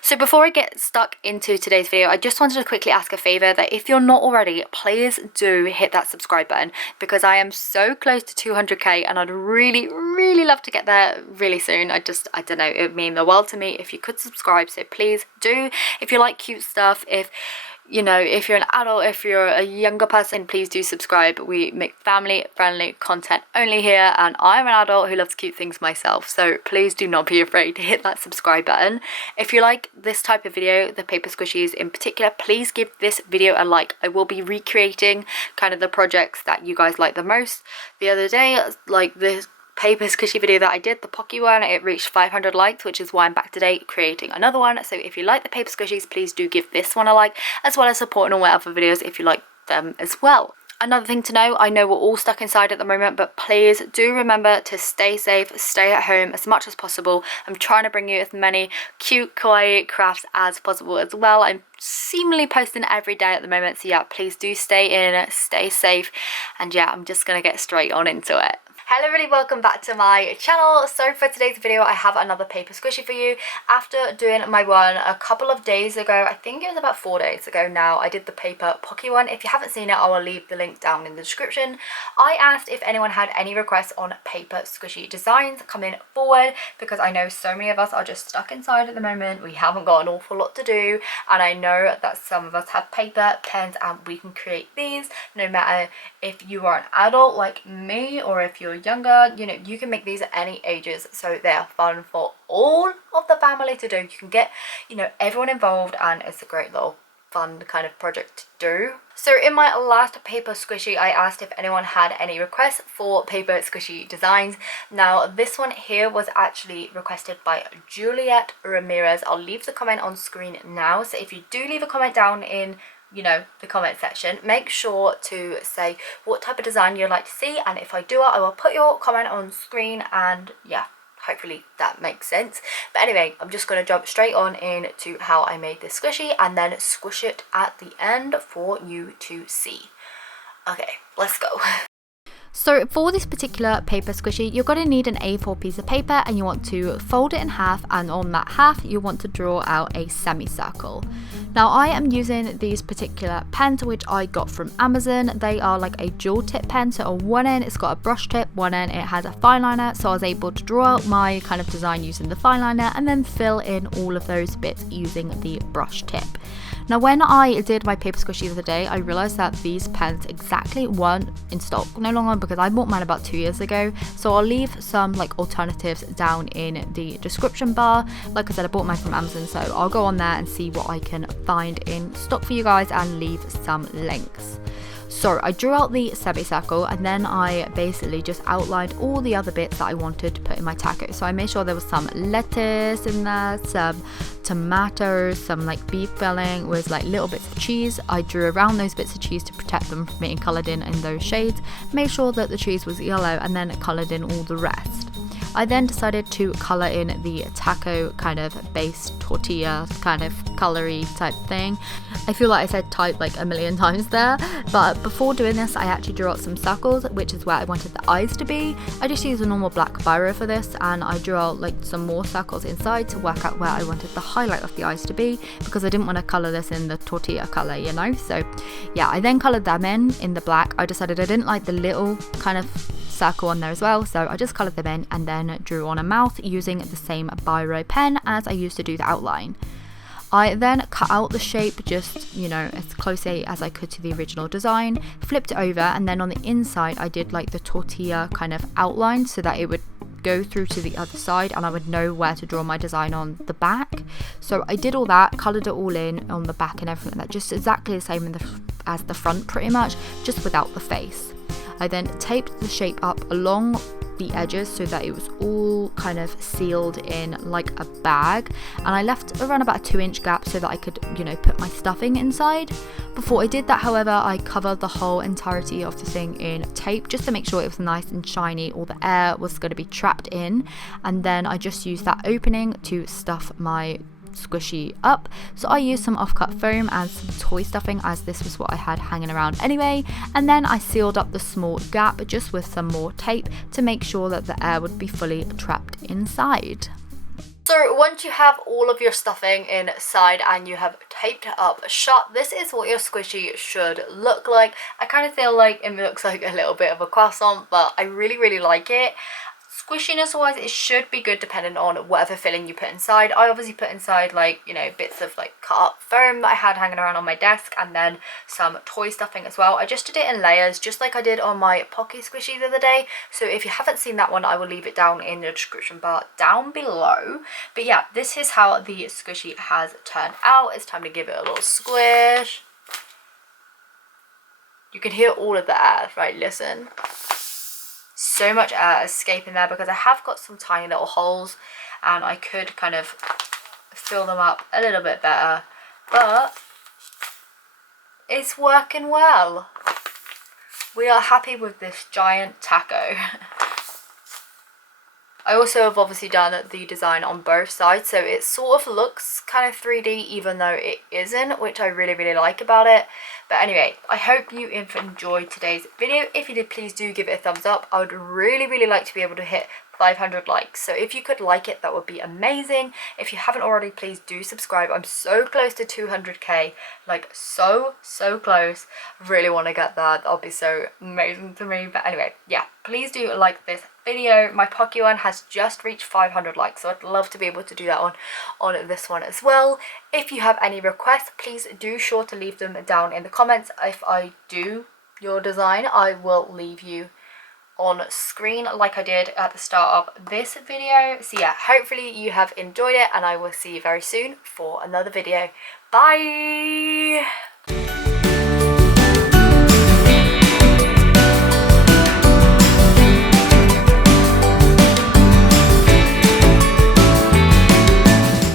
So before I get stuck into today's video, I just wanted to quickly ask a favor that if you're not already, please do hit that subscribe button, because I am so close to 200k and I'd really love to get there really soon. I don't know, it would mean the world to me if you could subscribe, so please do. If you like cute stuff, if you're an adult, if you're a younger person, please do subscribe. We make family friendly content only here, and I'm an adult who loves cute things myself, so please do not be afraid to hit that subscribe button. If you like this type of video, the paper squishies in particular, please give this video a like. I will be recreating kind of the projects that you guys like the most. The other day, like this paper squishy video that I did, the Pocky one, it reached 500 likes, which is why I'm back today creating another one. So if you like the paper squishies, please do give this one a like, as well as supporting all my other videos if you like them as well. Another thing to know, I know we're all stuck inside at the moment, but please do remember to stay safe, stay at home as much as possible. I'm trying to bring you as many cute, kawaii crafts as possible as well. I'm seemingly posting every day at the moment, so yeah, please do stay in, stay safe, and yeah, I'm just gonna get straight on into it. Hello everybody, welcome back to my channel. So for today's video, I have another paper squishy for you. After doing my one a couple of days ago, I think it was about 4 days ago now, I did the paper Pocky one. If you haven't seen it, I will leave the link down in the description. I asked if anyone had any requests on paper squishy designs coming forward, because I know so many of us are just stuck inside at the moment. We haven't got an awful lot to do, and I know that some of us have paper, pens, and we can create these. No matter if you are an adult like me or if you're younger, you can make these at any ages, so they are fun for all of the family to do. You can get everyone involved, and it's a great little fun kind of project to do. So in my last paper squishy, I asked if anyone had any requests for paper squishy designs. Now this one here was actually requested by Juliet Ramirez. I'll leave the comment on screen now, so if you do leave a comment down in the comment section, make sure to say what type of design you'd like to see, and if I do it, I will put your comment on screen, and yeah, hopefully that makes sense. But anyway, I'm just going to jump straight on into how I made this squishy and then squish it at the end for you to see. Okay, let's go. So for this particular paper squishy, you're going to need an A4 piece of paper, and you want to fold it in half, and on that half you want to draw out a semicircle. Now I am using these particular pens which I got from Amazon. They are like a dual tip pen, so on one end it's got a brush tip, one end it has a fine liner, so I was able to draw out my kind of design using the fine liner and then fill in all of those bits using the brush tip. Now when I did my paper squishy the other day, I realised that these pens exactly weren't in stock no longer, because I bought mine about 2 years ago. So I'll leave some like alternatives down in the description bar. Like I said, I bought mine from Amazon, so I'll go on there and see what I can find in stock for you guys and leave some links. So I drew out the semicircle, and then I basically just outlined all the other bits that I wanted to put in my taco. So I made sure there was some lettuce in there, some tomatoes, some like beef filling with like little bits of cheese. I drew around those bits of cheese to protect them from being coloured in those shades. Made sure that the cheese was yellow, and then coloured in all the rest. I then decided to colour in the taco kind of base tortilla kind of colory type thing. I feel like I said type like a million times there, but before doing this I actually drew out some circles, which is where I wanted the eyes to be. I just used a normal black biro for this, and I drew out like some more circles inside to work out where I wanted the highlight of the eyes to be, because I didn't want to colour this in the tortilla colour, so yeah, I then coloured them in the black. I decided I didn't like the little kind of circle on there as well, so I just coloured them in and then drew on a mouth using the same biro pen as I used to do the outline. I then cut out the shape just, as closely as I could to the original design, flipped it over, and then on the inside I did like the tortilla kind of outline so that it would go through to the other side and I would know where to draw my design on the back. So I did all that, coloured it all in on the back and everything like that, just exactly the same as the front pretty much, just without the face. I then taped the shape up along the edges so that it was all kind of sealed in like a bag, and I left around about a 2-inch gap so that I could put my stuffing inside. Before I did that, however, I covered the whole entirety of the thing in tape just to make sure it was nice and shiny, all the air was going to be trapped in, and then I just used that opening to stuff my squishy up. So I used some offcut foam and some toy stuffing, as this was what I had hanging around anyway, and then I sealed up the small gap just with some more tape to make sure that the air would be fully trapped inside. So once you have all of your stuffing inside and you have taped it up shut, this is what your squishy should look like. I kind of feel like it looks like a little bit of a croissant, but I really like it. Squishiness wise, it should be good depending on whatever filling you put inside. I obviously put inside, like, you know, bits of like cut up foam that I had hanging around on my desk, and then some toy stuffing as well. I just did it in layers, just like I did on my Pocky squishy the other day. So if you haven't seen that one, I will leave it down in the description bar down below. But yeah, this is how the squishy has turned out. It's time to give it a little squish. You can hear all of the air, right? Listen. So much air escaping there because I have got some tiny little holes and I could kind of fill them up a little bit better, but it's working well. We are happy with this giant taco. I also have obviously done the design on both sides, so it sort of looks kind of 3D even though it isn't, which I really like about it. But anyway, I hope you enjoyed today's video. If you did, please do give it a thumbs up. I would really like to be able to hit 500 likes, so if you could like it, that would be amazing. If you haven't already, please do subscribe. I'm so close to 200k, like so close. Really want to get that. That'll be so amazing to me. But anyway, yeah, please do like this video. My Pocky one has just reached 500 likes, so I'd love to be able to do that on this one as well. If you have any requests, please do sure to leave them down in the comments. If I do your design, I will leave you on screen like I did at the start of this video. So yeah, hopefully you have enjoyed it, and I will see you very soon for another video. Bye!